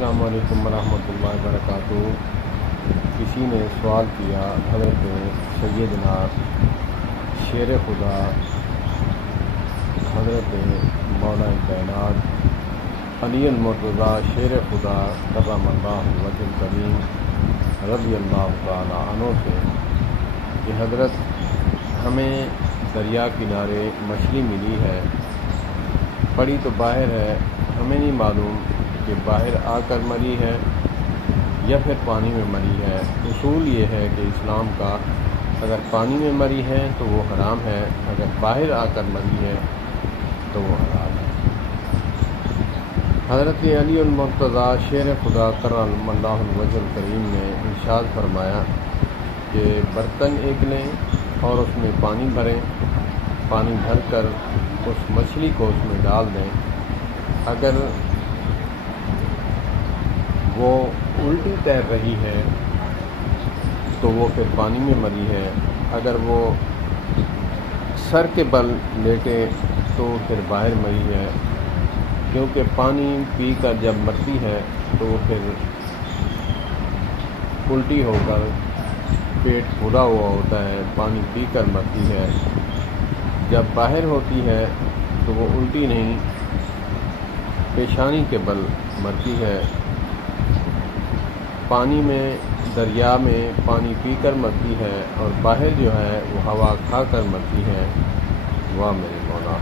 السلام علیکم ورحمۃ اللہ وبرکاتہ۔ کسی نے سوال کیا حضرت سیدنا شیر خدا حضرت مولا کائنات علی المرتضیٰ شیر خدا کرم اللہ وجہ الکریم رضی اللہ تعالی عنہ سے کہ حضرت ہمیں دریا کنارے مچھلی ملی ہے، پڑی تو باہر ہے، ہمیں نہیں معلوم کہ باہر آ کر مری ہے یا پھر پانی میں مری ہے۔ اصول یہ ہے کہ اسلام کا اگر پانی میں مری ہے تو وہ حرام ہے، اگر باہر آ کر مری ہے تو وہ حلال ہے۔ حضرت علی المرتضیٰ شیر خدا کرم اللہ وجہ الکریم نے ارشاد فرمایا کہ برتن ایک لیں اور اس میں پانی بھریں، پانی بھر کر اس مچھلی کو اس میں ڈال دیں۔ اگر وہ الٹی تیر رہی ہے تو وہ پھر پانی میں مری ہے، اگر وہ سر کے بل لیٹے تو پھر باہر مری ہے، کیونکہ پانی پی کر جب مرتی ہے تو وہ پھر الٹی ہو کر پیٹ پھولا ہوا ہوتا ہے، پانی پی کر مرتی ہے۔ جب باہر ہوتی ہے تو وہ الٹی نہیں، پیشانی کے بل مرتی ہے۔ پانی میں دریا میں پانی پی کر مرتی ہے اور باہر جو ہے وہ ہوا کھا کر مرتی ہے۔ واہ میرے مولا!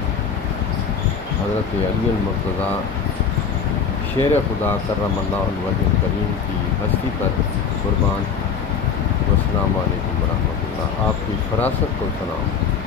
حضرت علی المرتضیٰ شیر خدا کرم اللہ وجہ الکریم کی ہستی پر قربان۔ والسلام علیکم ورحمۃ اللہ۔ آپ کی فراست کو سلام۔